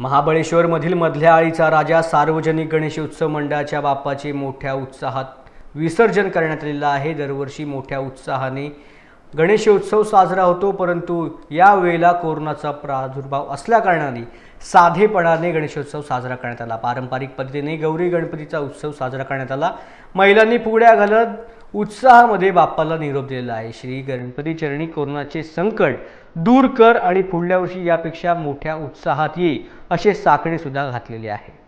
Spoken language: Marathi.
महाबळेश्वरमधील मधल्या आळीचा राजा सार्वजनिक गणेशोत्सव मंडळाच्या बाप्पाचे मोठ्या उत्साहात विसर्जन करण्यात आलेलं आहे। दरवर्षी मोठ्या उत्साहाने गणेशोत्सव साजरा होतो, परंतु यावेळेला कोरोनाचा प्रादुर्भाव असल्याकारणाने साधेपणाने गणेशोत्सव साजरा करण्यात आला। पारंपरिक पद्धतीने गौरी गणपतीचा उत्सव साजरा करण्यात आला। महिलांनी फुगड्या घालत उत्साहामध्ये बाप्पाला निरोप दिलेला आहे। श्री गणपती चरणी कोरोनाचे संकट दूर कर आणि पुढल्या वर्षी यापेक्षा मोठ्या उत्साहात ये असे साकडे सुद्धा घातलेले आहे।